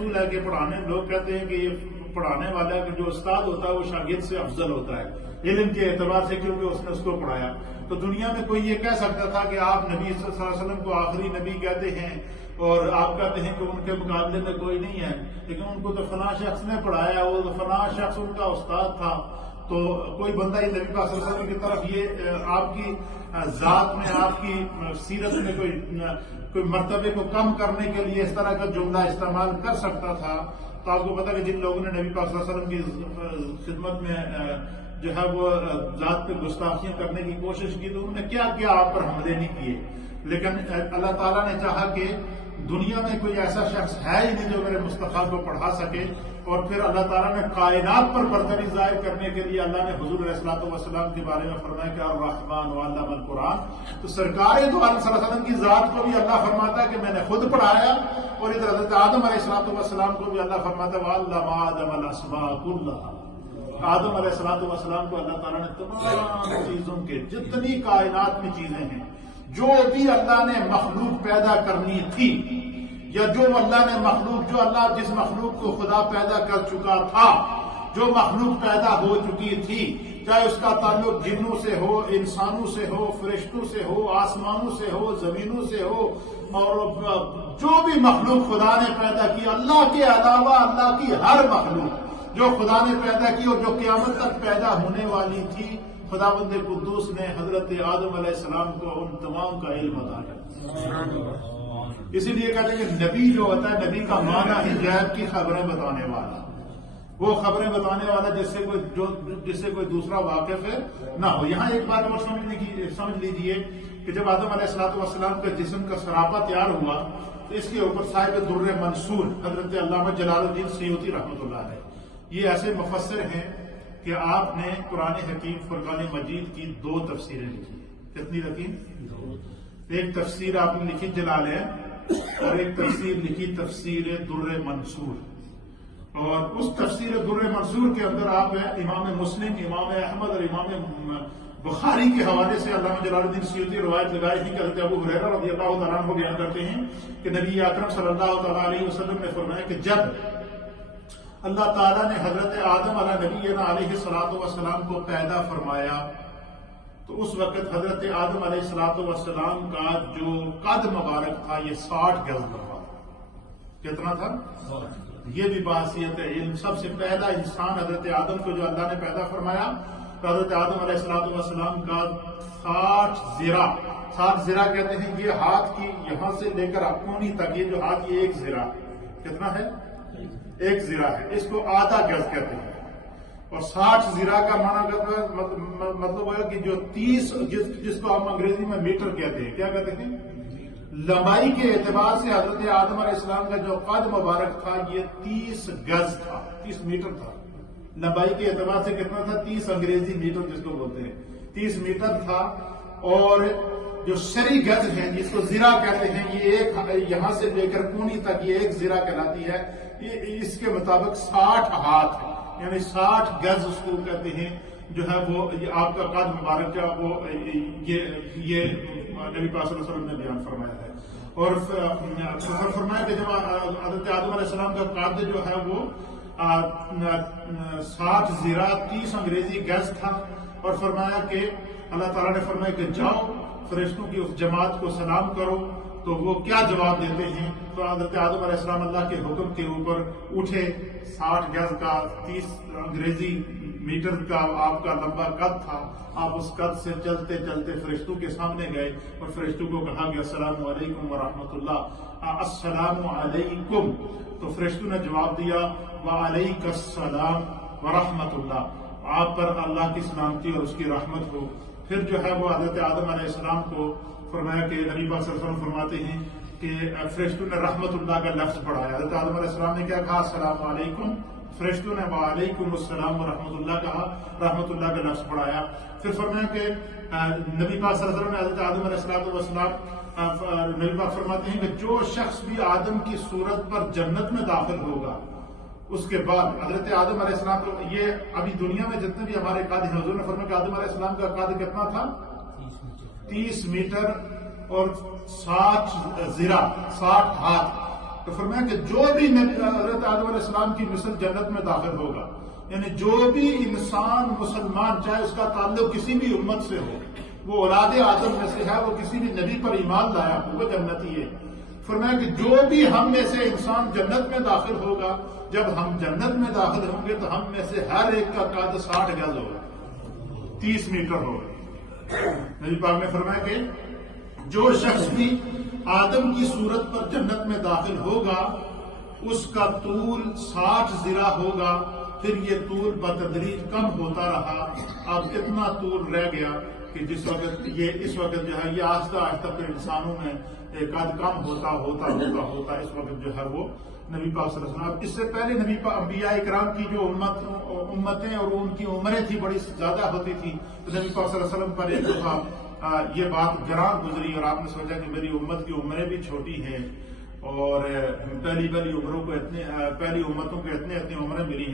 اصول ہے کہ لوگ کہتے ہیں کہ یہ پڑھانے والا کہ جو استاد ہوتا ہے وہ شاگرد سے افضل ہوتا ہے علم کے اعتبار سے، کیونکہ اس نے اس کو پڑھایا. تو دنیا میں کوئی یہ کہہ سکتا تھا کہ آپ نبی صلی اللہ علیہ وسلم کو آخری نبی کہتے ہیں اور آپ کہتے ہیں کہ ان کے مقابلے میں کوئی نہیں ہے، لیکن ان کو تو فلاں شخص نے پڑھایا، وہ تو فلاں شخص ان کا استاد تھا. تو کوئی بندہ یہ نبی پاک صلی اللہ علیہ وسلم کی طرف یہ آپ کی ذات میں، آپ کی سیرت میں کوئی مرتبے کو کم کرنے کے لیے اس طرح کا جملہ استعمال کر سکتا تھا. تو آپ کو پتا کہ جن لوگوں نے نبی پاک صلی اللہ علیہ وسلم کی خدمت میں جو ہے وہ ذات پہ گستاخیاں کرنے کی کوشش کی، تو انہوں نے کیا کیا آپ پر حملے نہیں کیے. لیکن اللہ تعالیٰ نے چاہا کہ دنیا میں کوئی ایسا شخص ہے ہی نہیں جو میرے مصطفیٰ کو پڑھا سکے، اور پھر اللہ تعالیٰ نے کائنات پر برتری ظاہر کرنے کے لیے اللہ نے حضور علیہ الصلوۃ والسلام کے بارے میں فرمایا کہ الرحمن علم القرآن. تو سرکار دو عالم صلی اللہ علیہ وسلم کی ذات کو بھی اللہ فرماتا ہے کہ میں نے خود پڑھایا، اور ادھر حضرت آدم علیہ الصلوۃ والسلام کو بھی اللہ فرماتا ہے وَعَلَّمَ آدَمَ الْأَسْمَاءَ كُلَّهَا. آدم علیہ الصلوۃ والسلام کو اللہ تعالیٰ نے تمام چیزوں کے جتنی کائنات میں چیزیں ہیں جو بھی اللہ نے مخلوق پیدا کرنی تھی، یا جو اللہ نے مخلوق، جو اللہ جس مخلوق کو خدا پیدا کر چکا تھا، جو مخلوق پیدا ہو چکی تھی، چاہے اس کا تعلق جنوں سے ہو، انسانوں سے ہو، فرشتوں سے ہو، آسمانوں سے ہو، زمینوں سے ہو، اور جو بھی مخلوق خدا نے پیدا کی، اللہ کے علاوہ اللہ کی ہر مخلوق جو خدا نے پیدا کی اور جو قیامت تک پیدا ہونے والی تھی، خداوند قدوس نے حضرت آدم علیہ السلام کو ان تمام کا علم عطا کیا. اسی لیے کہتے ہیں کہ نبی جو ہوتا ہے، نبی کا معنی ہی غیب کی خبریں بتانے والا، وہ خبریں بتانے والا جس سے کوئی دوسرا واقف نہ ہو. یہاں ایک بات اور سمجھ لیجیے کہ جب آدم علیہ الصلوۃ والسلام کا جسم کا سراپا تیار ہوا تو اس کے اوپر صاحب در منصور حضرت علامہ جلال الدین سیوطی رحمۃ اللہ علیہ، یہ ایسے مفسر ہیں کہ آپ نے قرآن حکیم فرقان مجید کی 2 تفسیریں لکھی. کتنی لکھی؟ 2. ایک تفسیر آپ نے لکھی جلالین، اور ایک تفسیر لکھی تفسیر در منصور. اور اس تفسیر در منصور کے اندر آپ امام مسلم، امام احمد اور امام بخاری کے حوالے سے علامہ جلال الدین سیوطی روایت لگائی تھی کہ حضرت ابو ہریرہ رضی اللہ تعالیٰ عنہ بیان کرتے ہیں کہ نبی اکرم صلی اللہ تعالیٰ علیہ وسلم نے فرمایا کہ جب اللہ تعالیٰ نے حضرت آدم علیہ نبینا علیہ الصلوۃ والسلام کو پیدا فرمایا تو اس وقت حضرت آدم علیہ الصلوۃ والسلام کا جو قد مبارک تھا یہ 60 گز لمبا تھا. کتنا تھا؟ یہ بھی بحثیت ہے علم. سب سے پہلا انسان حضرت آدم کو جو اللہ نے پیدا فرمایا تو حضرت آدم علیہ الصلوۃ والسلام کا 60 زرا کہتے ہیں یہ ہاتھ کی یہاں سے لے کر کونی تک، یہ جو ہاتھ یہ 1 زرا کتنا ہے؟ 1 زرا ہے. اس کو آدھا گز کہتے ہیں. اور 60 زرا کا مطلب ہے کہ جو 30 جس کو ہم انگریزی میں میٹر کہتے ہیں، کیا کہتے ہیں؟ لمبائی کے اعتبار سے حضرت آدم علیہ السلام کا جو قد مبارک تھا یہ 30 گز تھا، 30 میٹر تھا. لمبائی کے اعتبار سے کتنا تھا؟ 30 انگریزی میٹر جس کو بولتے ہیں، 30 میٹر تھا. اور جو شرعی گز ہے جس کو زرا کہتے ہیں، یہ یہاں سے لے کر کونی تک یہ 1 زرا کہلاتی ہے. اس کے مطابق 60 ہاتھ یعنی 60 گز اس کو کہتے ہیں جو ہے وہ آپ کا قد مبارک کا وہ یہ نبی پاک صلی اللہ علیہ وسلم نے بیان فرمایا ہے. اور فرمایا کہ جب حضرت آدم علیہ السلام کا قد جو ہے وہ 60 زرا 30 انگریزی گز تھا. اور فرمایا کہ اللہ تعالیٰ نے فرمایا کہ جاؤ فرشتوں کی اس جماعت کو سلام کرو. تو وہ کیا جواب دیتے ہیں؟ تو حضرت آدم علیہ السلام اللہ کے حکم کے اوپر اٹھے. 60 گز کا 30 انگریزی میٹر کا آپ کا لمبا قد تھا. آپ اس قد سے چلتے چلتے فرشتوں کے سامنے گئے اور فرشتوں کو کہا گیا السلام علیکم ورحمۃ اللہ. السلام علیکم. تو فرشتوں نے جواب دیا وعلیک السلام ورحمۃ اللہ، آپ پر اللہ کی سلامتی اور اس کی رحمت ہو. پھر جو ہے وہ حضرت آدم علیہ السلام کو فرمایا کہ نبی پاک صلی اللہ علیہ وسلم فرماتے ہیں کہ فرشتوں نے رحمت اللہ کا لفظ پڑھایا. حضرت آدم علیہ السلام نے کیا کہا؟ السلام علیکم. فرشتوں نے وعلیکم السلام ورحمۃ اللہ کہا، رحمت اللہ کا لفظ پڑھایا. پھر فرمایا کہ نبی پاک صلی اللہ علیہ وسلم نے حضرت آدم علیہ السلام نبی پاک فرماتے ہیں کہ جو شخص بھی آدم کی صورت پر جنت میں داخل ہوگا اس کے بعد حضرت آدم علیہ السلام کو یہ ابھی دنیا میں جتنے بھی ہمارے قد ہیں، حضور نے فرمایا کہ آدم علیہ السلام کا قد کتنا تھا؟ 30 میٹر اور 60 زرا 60 ہاتھ. تو فرمایا کہ جو بھی حضرت آدم علیہ السلام کی مثل جنت میں داخل ہوگا، یعنی جو بھی انسان مسلمان چاہے اس کا تعلق کسی بھی امت سے ہو، وہ اولاد آدم میں سے ہے، وہ کسی بھی نبی پر ایمان لایا ہو، وہ جنتی ہے۔ فرمایا کہ جو بھی ہم میں سے انسان جنت میں داخل ہوگا، جب ہم جنت میں داخل ہوں گے تو ہم میں سے ہر ایک کا قد 60 گز ہوگا، 30 میٹر ہوگا۔ نبی پاک نے فرمایا کہ جو شخص بھی آدم کی صورت پر جنت میں داخل ہوگا اس کا طول 60 ذراع ہوگا، پھر یہ طول بتدریج کم ہوتا رہا، اب اتنا طول رہ گیا کہ جس وقت اس وقت جو ہے یہ آہستہ آہستہ پھر انسانوں میں قد کم ہوتا اس وقت جو ہے وہ نبی پاک صلی اللہ علیہ وسلم، اس سے پہلے نبی پاک انبیاء اکرام کی جو امتیں اور ان کی عمریں تھی بڑی زیادہ ہوتی تھی، تو نبی پاک صلی اللہ علیہ وسلم پر ایک دفعہ یہ بات گراں گزری اور آپ نے سوچا کہ میری امت کی عمریں بھی چھوٹی ہیں اور پہلی امتوں کو اتنی اتنی عمریں ملی ہیں۔